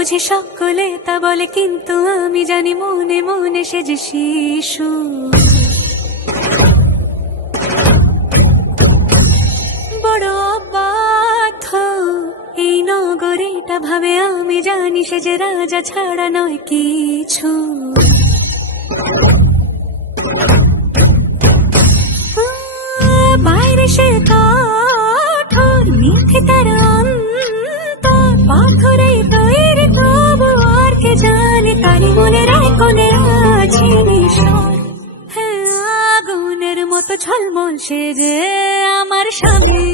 বুঝি সকলে তা বলে, কিন্তু আমি জানি মনে মনে সে যে শিশু। বড় অবাধ্য এই নগরীটা ভাবে, আমি জানি সে যে রাজা ছাড়া নয় কিছু। বাইরে সে কাঠোর, মিথ্যে তার অন্তর, পাথরে তৈরি তবু আর কে জানে তারি মনের কোণে আছে নিশান। হ্যাঁ, আগুনের মতো ঝলমল সে যে আমার স্বামী।